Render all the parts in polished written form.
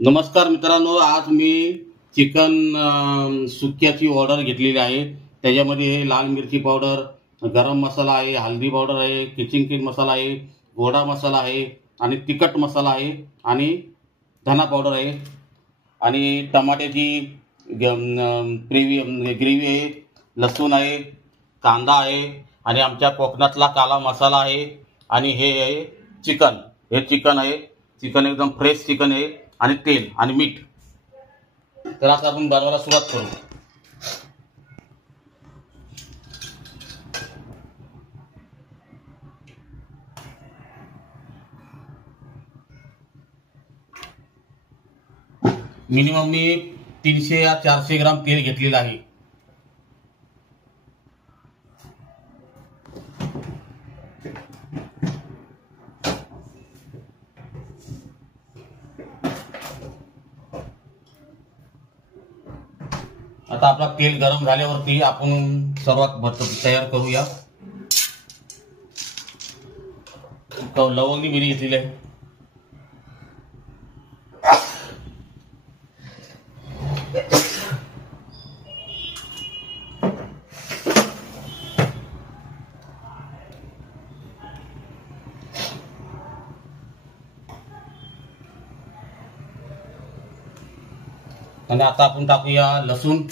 नमस्कार मित्रांनो, आज मी चिकन सुक्याची ऑर्डर घेतलेली आहे। त्याच्यामध्ये लाल मिरची पावडर, गरम मसाला आहे, हळदी पावडर आहे, किचन किंग मसाला आहे, गोडा मसाला आहे आणि तिखट मसाला आहे आणि धना पावडर आहे आणि टमाट्याची ग्रेव्ही आहे, लसूण आहे, कांदा आहे आणि आमच्या कोकणातला काला मसाला आहे आणि हे आहे चिकन। हे चिकन आहे, चिकन एकदम फ्रेश चिकन आहे आणि तेल आणि मीठ। तर आता आपण बनवायला सुरुवात करू। मिनिमम मी 300 या 400 ग्राम तेल घेतलेलं आहे। आता आपला तेल गरम झाल्यावरती आपण सर्वात तयार करूया। लवंगी मिरी घेतलेली आहे, आणि आता आपण टाकूया लसूण,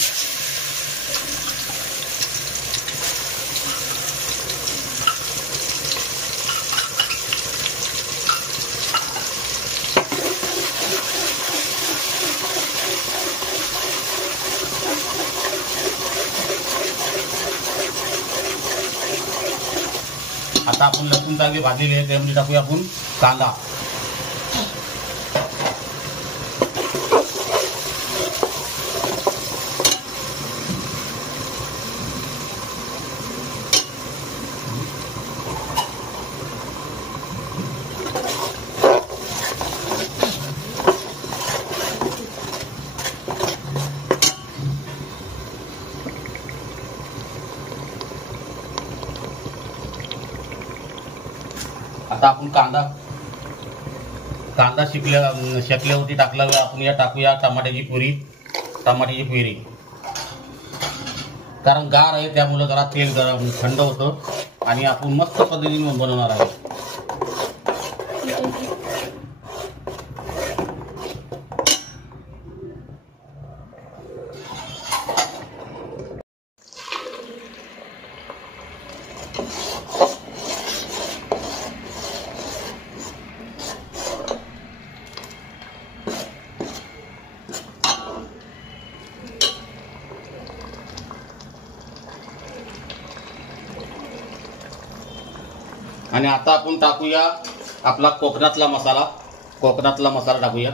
आता आपण लसूण चांगले भाजलेले आहे त्यामध्ये टाकूया आपण कांदा, आता आपण कांदा शेकल्यावरती टाकला आपण या टाकूया टमाट्याची प्युरी, कारण गार आहे त्यामुळे जरा तेल गरम थंड होतं आणि आपण मस्त पद्धतीने बनवणार आहे। आणि आता आपण टाकूया आपला कोकणातला मसाला टाकूया।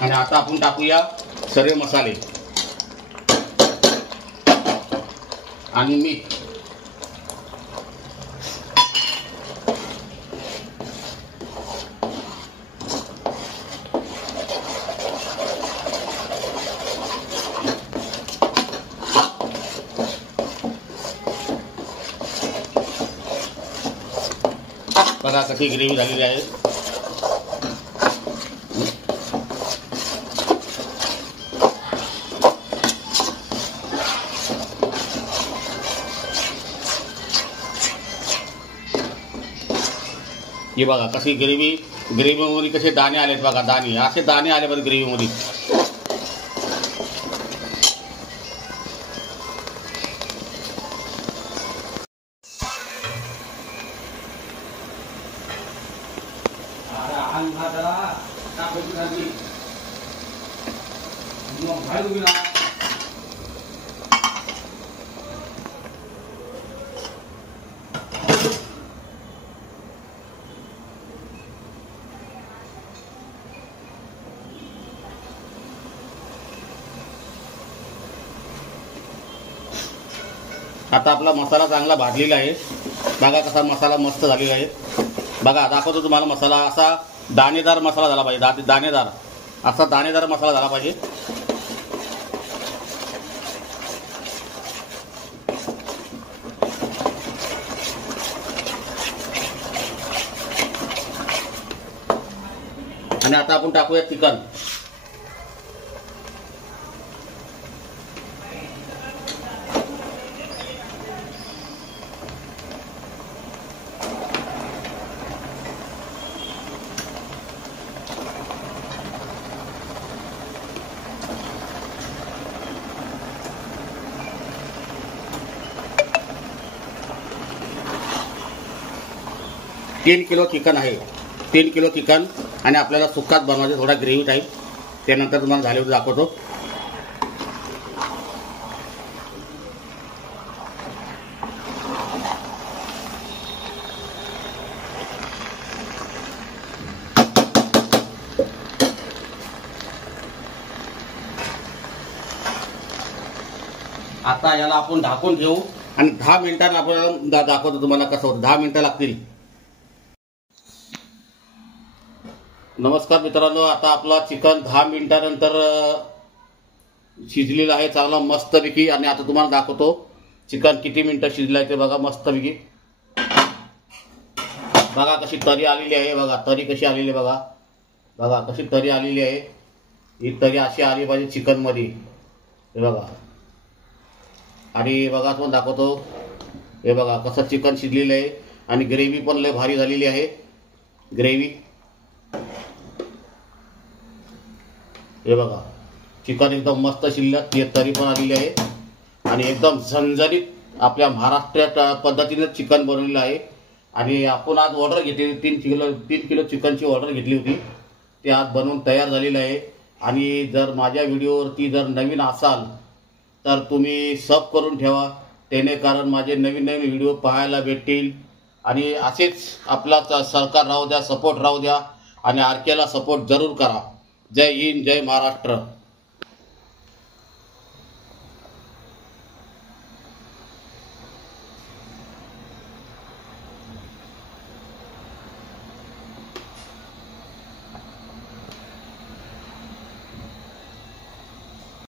आणि आता आपण टाकूया सर्व मसाले आणि मीठ, बघा कशी ग्रेव्ही झालेली आहे। हे बघा कशी ग्रेव्हीमध्ये कसे दाणे आलेत, बघा दाणे असे दाणे आले बरं ग्रेव्हीमध्ये। आता आपला मसाला चांगला भाजलेला आहे. बघा कसा मसाला मस्त झालेला आहे. बघा दाखवतो तुम्हाला मसाला. असा दाणेदार मसाला झाला पाहिजे. दाणेदार असा दाणेदार मसाला झाला पाहिजे. आणि आता आपण टाकूया चिकन. तीन किलो चिकन आहे. 3 किलो चिकन आणि आपल्याला सुक्काच बनवायचं, थोडा ग्रेव्ही टाईप. त्यानंतर तुम्हाला झाल्यावर दाखवतो. आता याला आपण ढाकून ठेवू आणि 10 मिनिटांनी आपण दाखवतो तुम्हाला कसं होतं. 10 मिनिटं लागतील. नमस्कार मित्रांनो, आता आपला चिकन 10 मिनिटानंतर शिजलेला आहे चांगला मस्तपैकी. आणि आता तुम्हाला दाखवतो चिकन किती मिनिटं शिजलं आहे ते. बघा मस्तपैकी. बघा कशी तरी आलेली आहे. बघा तरी कशी आलेली आहे. बघा कशी तरी आलेली आहे. ही तरी अशी आली पाहिजे चिकनमध्ये. हे बघा. आणि बघा तुम्हाला दाखवतो. हे बघा कसं चिकन शिजलेलं आहे. आणि ग्रेव्ही पण लय भारी झालेली आहे. ग्रेव्ही हे बघा. चिकन एकदम मस्त शिल्लक तरी पण आलेली आहे. आणि एकदम झणझणीत आपल्या महाराष्ट्र पद्धतीने चिकन बनवलेलं आहे. आणि आपण आज ऑर्डर घेतली 3 किलो चिकनची ऑर्डर घेतली होती. ते आज बनवून तयार झालेलं आहे. आणि जर माझ्या व्हिडिओवरती जर नवीन असाल तर तुम्ही सब करून ठेवा, त्याने कारण माझे नवीन व्हिडिओ पाहायला भेटतील. आणि असेच आपला सरकार राहू द्या, सपोर्ट राहू द्या. आणि आरकेला सपोर्ट जरूर करा. जय हिंद, जय महाराष्ट्र.